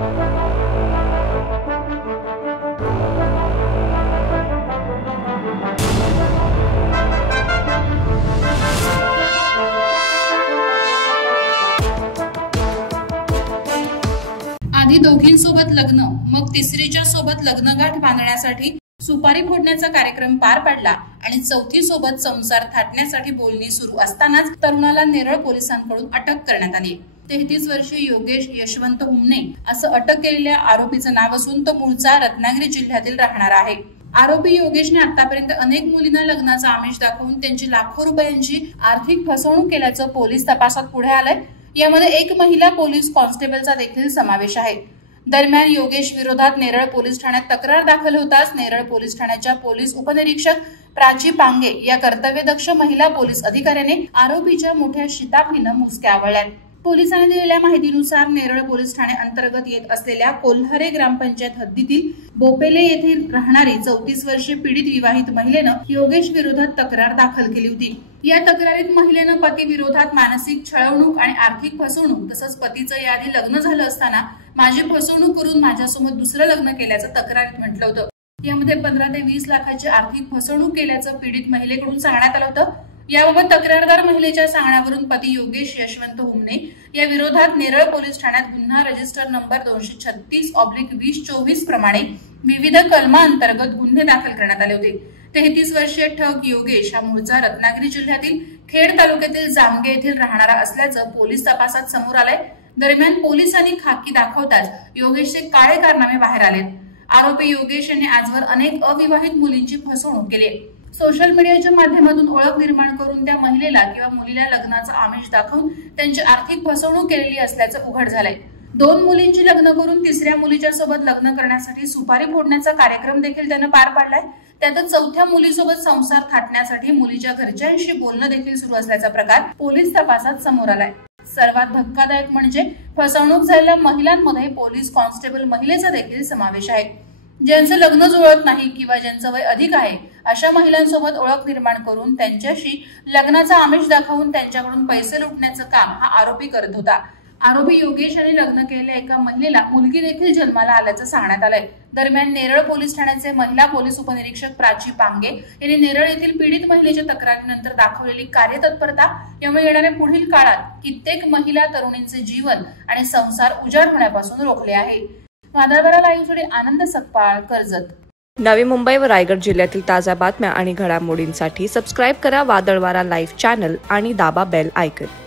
आधी दोघींसोबत लग्न, मग तिसरीच्या सोबत लग्नगाठ बांधण्यासाठी सुपारी फोडण्याचा कार्यक्रम पार पडला आणि चौथी सोबत संसार थाटण्यासाठी बोलणी सुरू असतानाच तरुणाला नेरळ पोलिसांकडून अटक करण्यात आली। 33 वर्षीय योगेश यशवंत हुमने असं अटक केलेल्या आरोपीचं नाव असून तो मूळचा रत्नागिरी जिल्ह्यातील राहणार आहे। आरोपी योगेशने आतापर्यंत अनेक मुलींना लग्नाचा आमिष दाखवून त्यांची लाखो रुपयांची आर्थिक फसवणूक केल्याचं पोलीस तपासात पुढे आलंय। यामध्ये एक महिला पोलीस कॉन्स्टेबलचा देखील समावेश आहे। दरम्यान योगेश विरोधात नेरळ पोलीस ठाण्यात तक्रार दाखल होताच नेरळ पोलीस ठाण्याच्या पोलीस उपनिरीक्षक प्राची पांगे या कर्तव्यदक्ष महिला पोलीस अधिकाऱ्याने आरोपीच्या मोठ्या शिताफीनं मुसक्या आवळल्यात। पोलिसांनी दिलेल्या माहितीनुसार नेरळ पोलीस ठाणे अंतर्गत येत असलेल्या कोल्हारे ग्रामपंचायत हद्दीतील बोपेले येथील राहणारी 34 वर्षीय पीडित विवाहित महिलेनं योगेश विरोधात तक्रार दाखल केली होती। या तक्रारीत महिलेनं पती विरोधात मानसिक छळवणूक आणि आर्थिक फसवणूक तसंच पतीचं याआधी लग्न झालं असताना माझी फसवणूक करून माझ्यासोबत दुसरं लग्न केल्याचं तक्रारीत म्हटलं होतं। यामध्ये 15 ते 20 लाखाची आर्थिक फसवणूक केल्याचं पीडित महिलेकडून सांगण्यात आलं होतं। याबाबत तक्रारदार महिलेच्या सांगण्यावरून पती योगेश यशवंत हुमने या विरोधात नेरळ पोलीस ठाण्यात गुन्हा रजिस्टर नंबर 236/2024 प्रमाणे विविध कलमांतर्गत गुन्हे दाखल करण्यात आले होते। 33 वर्षीय ठग योगेश हा मूळचा रत्नागिरी जिल्ह्यातील खेड तालुक्यातील जामगे येथील राहणारा असल्याचं पोलीस तपासात समोर आलंय। दरम्यान पोलिसांनी खाकी दाखवताच योगेशचे काळे कारनामे बाहेर आले। आरोपी योगेश यांनी आजवर अनेक अविवाहित मुलींची फसवणूक केली। सोशल मीडियाच्या माध्यमातून ओळख निर्माण करून त्या महिलेला किंवा मुलीला लग्नाचा आमिष दाखवून त्यांची आर्थिक फसवणूक केलेली असल्याचं उघड झालंय। 2 मुलींची लग्न करून तिसऱ्या मुलीच्या सोबत लग्न करण्यासाठी सुपारी फोडण्याचा कार्यक्रम देखील त्यानं पार पाडलाय। त्यातच चौथ्या मुलीसोबत संसार थाटण्यासाठी मुलीच्या घरच्यांशी बोलणं देखील सुरू असल्याचा प्रकार पोलीस तपासात समोर आलाय। सर्वात धक्कादायक म्हणजे फसवणूक झालेल्या महिलांमध्ये पोलीस कॉन्स्टेबल महिलेचा देखील समावेश आहे। ज्यांचं लग्न जुळत नाही किंवा ज्यांचं वय अधिक आहे अशा महिलांसोबत ओळख निर्माण करून त्यांच्याशी लग्नाचा आमिष दाखवून त्यांच्याकडून पैसे लुटण्याचं काम हा आरोपी करत होता। आरोपी योगेश यांनी लग्न केलेल्या एका महिलेला मुलगी देखील जन्माला आल्याचं सांगण्यात आलंय। दरम्यान नेरळ पोलीस ठाण्याचे महिला पोलीस उपनिरीक्षक प्राची पांगे यांनी नेरळ येथील पीडित महिलेच्या तक्रारीनंतर दाखवलेली कार्यतत्परता यामुळे येणाऱ्या पुढील काळात कित्येक महिला तरुणींचे जीवन आणि संसार उजाड होण्यापासून रोखले आहे। वादळवारा लाईव्हसाठी आनंद सकपाळ, कर्जत। नवी मुंबई व रायगड जिल्ह्यातील ताज्या बातम्या आणि घडामोडींसाठी सबस्क्राईब करा वादळवारा लाईव्ह चॅनल आणि दाबा बेल आयकॉन।